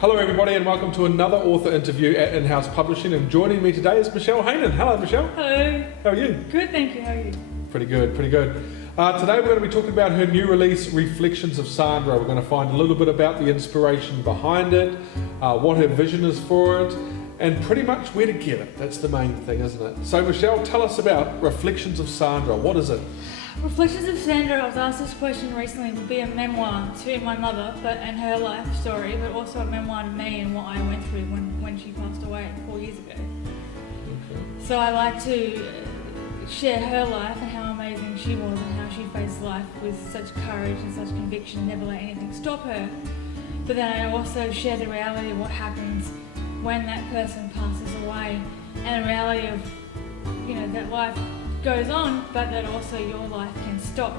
Hello everybody and welcome to another author interview at InHouse Publishing, and joining me today is Michelle Heynen. Hello Michelle. Hello. How are you? Good, thank you. How are you? Pretty good, pretty good. Today we're going to be talking about her new release, Reflections of Sandra. We're going to find a little bit about the inspiration behind it, what her vision is for it, and pretty much where to get it. That's the main thing, isn't it? So Michelle, tell us about Reflections of Sandra. What is it? Reflections of Sandra, I was asked this question recently, will be a memoir to my mother and her life story, but also a memoir to me and what I went through when she passed away 4 years ago. Okay. So I like to share her life and how amazing she was and how she faced life with such courage and such conviction, never let anything stop her. But then I also share the reality of what happens when that person passes away, and the reality of, that life goes on, but that also your life can stop,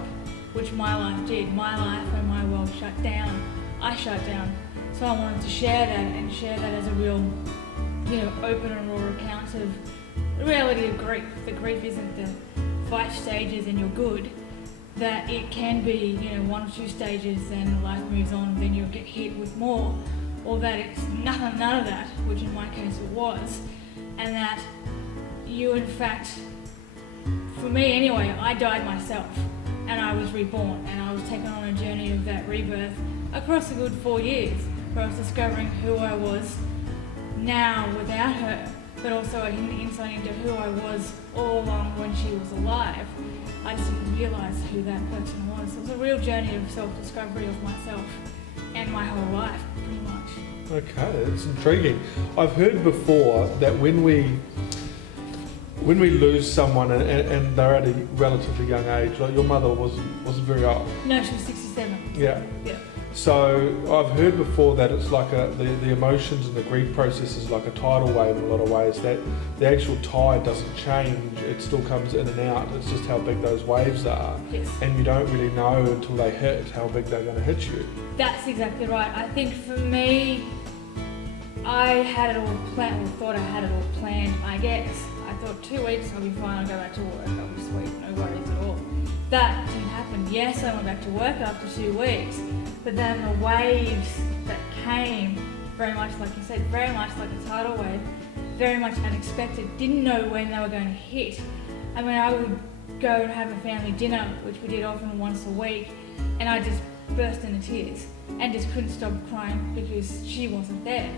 which my life did. My life and my world shut down. I shut down. So I wanted to share that and share that as a real, open and raw account of the reality of grief. The grief isn't the 5 stages and you're good. That it can be, 1 or 2 stages, and life moves on, then you'll get hit with more. Or that it's none of that, which in my case it was. And that you in fact, for me anyway, I died myself and I was reborn, and I was taken on a journey of that rebirth across a good 4 years, where I was discovering who I was now without her, but also an insight into who I was all along when she was alive. I just didn't realise who that person was. It was a real journey of self-discovery of myself and my whole life, pretty much. Okay, it's intriguing. I've heard before that when we lose someone and they're at a relatively young age, like your mother wasn't very old. No, she was 67. Yeah. Yeah. So I've heard before that it's like the emotions and the grief process is like a tidal wave in a lot of ways, that the actual tide doesn't change, it still comes in and out. It's just how big those waves are. Yes. And you don't really know until they hit how big they're going to hit you. That's exactly right. I think for me, I had it all planned, or thought I had it all planned, I guess. I thought 2 weeks I'll be fine, I'll go back to work, I'll be sweet, no worries at all. That didn't happen. Yes, I went back to work after 2 weeks, but then the waves that came, very much like you said, very much like a tidal wave, very much unexpected, didn't know when they were going to hit. I mean, I would go and have a family dinner, which we did often once a week, and I just burst into tears and just couldn't stop crying because she wasn't there.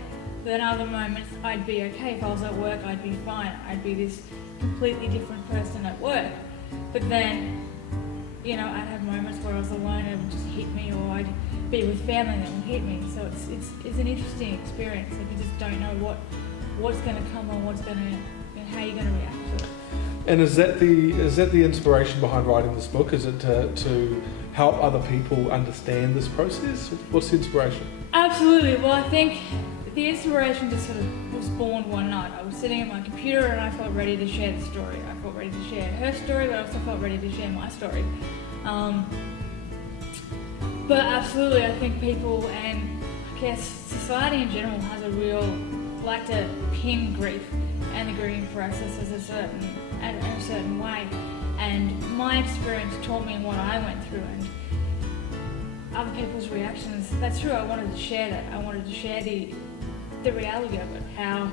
But then other moments I'd be okay. If I was at work, I'd be fine. I'd be this completely different person at work. But then, I'd have moments where I was alone and it would just hit me, or I'd be with family and it would hit me. So it's an interesting experience. Like, you just don't know what's going to come or how you're going to react to it. And is that the inspiration behind writing this book? Is it to help other people understand this process? What's the inspiration? Absolutely. Well, I think the inspiration just sort of was born one night. I was sitting at my computer and I felt ready to share the story. I felt ready to share her story, but I also felt ready to share my story. But absolutely, I think people, and I guess society in general, has like to pin grief and the grieving process as a certain way. And my experience taught me what I went through, and other people's reactions. That's true. I wanted to share that. I wanted to share the reality of it, how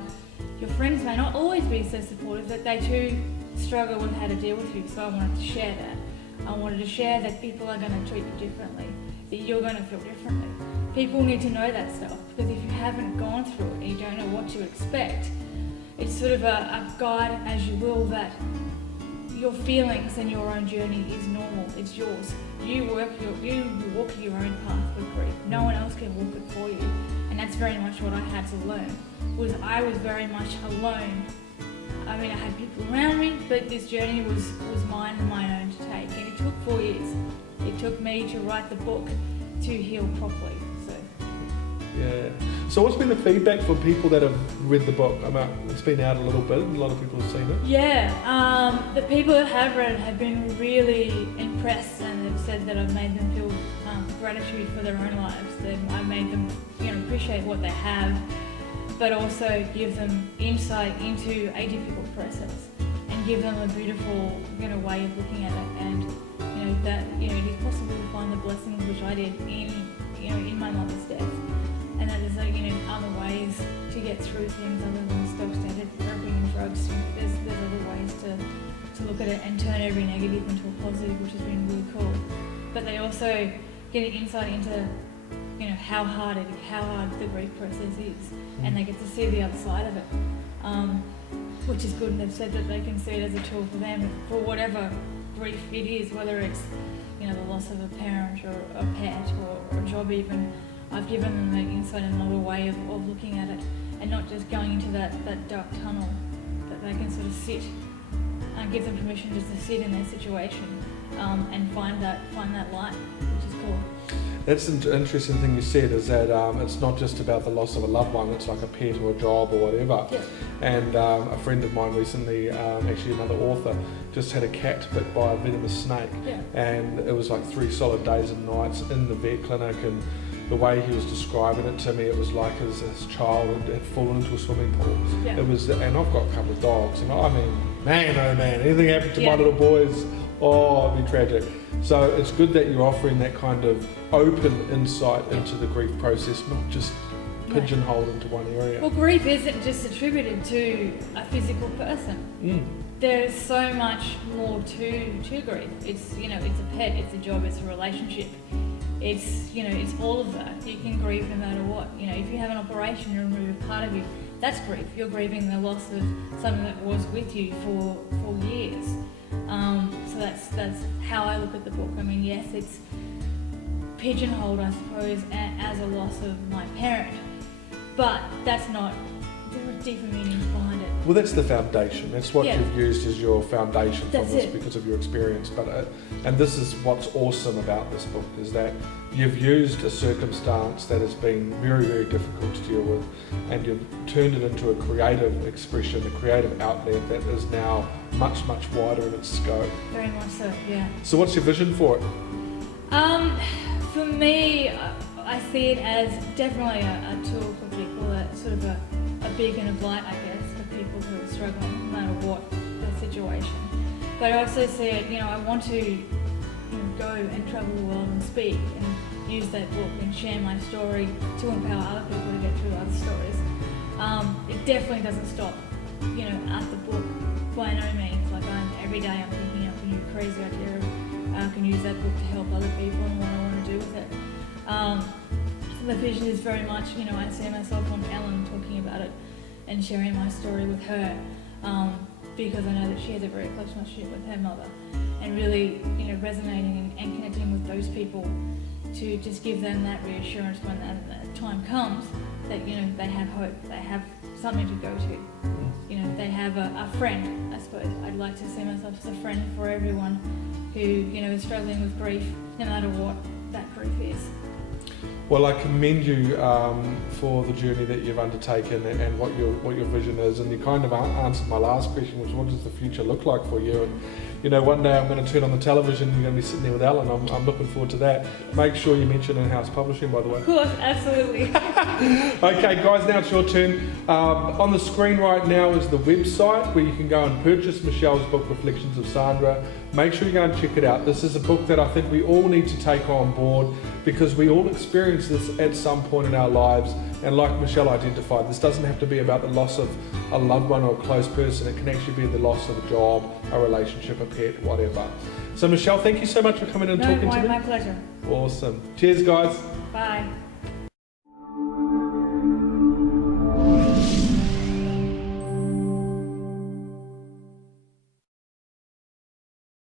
your friends may not always be so supportive, that they too struggle with how to deal with you. So I wanted to share that. I wanted to share that people are going to treat you differently, that you're going to feel differently. People need to know that stuff, because if you haven't gone through it and you don't know what to expect, it's sort of a guide as you will, that your feelings and your own journey is normal. It's yours. You walk your own path with grief. No one else can walk it for you. And that's very much what I had to learn. I was very much alone. I mean, I had people around me, but this journey was mine and my own to take. And it took 4 years. It took me to write the book to heal properly. Yeah. So what's been the feedback from people that have read the book? It's been out a little bit, and a lot of people have seen it. Yeah, the people that have read it have been really impressed, and they've said that I've made them feel gratitude for their own lives. That I made them, appreciate what they have, but also give them insight into a difficult process, and give them a beautiful, way of looking at it, and that it is possible to find the blessings which I did in my mother's death. And that there's like, other ways to get through things other than stock standard therapy and drugs. There's other ways to look at it and turn every negative into a positive, which has been really cool. But they also get an insight into how hard the grief process is, and they get to see the other side of it, which is good. And they've said that they can see it as a tool for them for whatever grief it is, whether it's the loss of a parent or a pet or a job even. I've given them the insight and another way of looking at it, and not just going into that dark tunnel, that they can sort of sit and give them permission just to sit in their situation and find that light, which is cool. That's an interesting thing you said, is that it's not just about the loss of a loved one, it's like a pet or a job or whatever. Yeah. And a friend of mine recently, actually another author, just had a cat bit by a venomous snake. Yeah. And it was like 3 solid days and nights in the vet clinic, and the way he was describing it to me, it was like his child had fallen into a swimming pool. Yeah. It was, and I've got a couple of dogs, and I mean, man, oh man, anything happened to my little boys, oh, it'd be tragic. So it's good that you're offering that kind of open insight into the grief process, not just pigeonholed into one area. Well, grief isn't just attributed to a physical person. There's so much more to grief. It's it's a pet, it's a job, it's a relationship. It's it's all of that. You can grieve no matter what. If you have an operation and remove a part of you, that's grief. You're grieving the loss of something that was with you for years. So that's how I look at the book. I mean, yes, it's pigeonholed, I suppose, as a loss of my parent, but that's not. There are deeper meanings behind it. Well, that's the foundation. That's what you've used as your foundation for this because of your experience. But and this is what's awesome about this book, is that you've used a circumstance that has been very, very difficult to deal with, and you've turned it into a creative expression, a creative outlet that is now much, much wider in its scope. Very much so, yeah. So what's your vision for it? For me, I see it as definitely a tool for people, sort of a beacon of light, I guess, for people who are struggling, no matter what their situation. But I also see it, I want to go and travel the world and speak and use that book and share my story to empower other people to get through other stories. It definitely doesn't stop, at the book, by no means. Like every day I'm thinking up a new crazy idea of how I can use that book to help other people and what I want to do with it. So the vision is very much, I see myself on Ellen talking about it and sharing my story with her, because I know that she has a very close relationship with her mother, and really, resonating and connecting with those people to just give them that reassurance when that time comes, that, they have hope, they have something to go to, they have a friend, I suppose. I'd like to see myself as a friend for everyone who, is struggling with grief, no matter what that grief is. Well, I commend you for the journey that you've undertaken and what your vision is. And you kind of answered my last question, which what does the future look like for you? And one day I'm going to turn on the television and you're going to be sitting there with Ellen. I'm looking forward to that. Make sure you mention InHouse Publishing, by the way. Of course, absolutely. Okay, guys, now it's your turn. On the screen right now is the website where you can go and purchase Michelle's book, Reflections of Sandra. Make sure you go and check it out. This is a book that I think we all need to take on board, because we all experience this at some point in our lives. And like Michelle identified, this doesn't have to be about the loss of a loved one or a close person. It can actually be the loss of a job, a relationship, a pet, whatever. So Michelle, thank you so much for coming and talking to me. My pleasure. Awesome. Cheers, guys. Bye.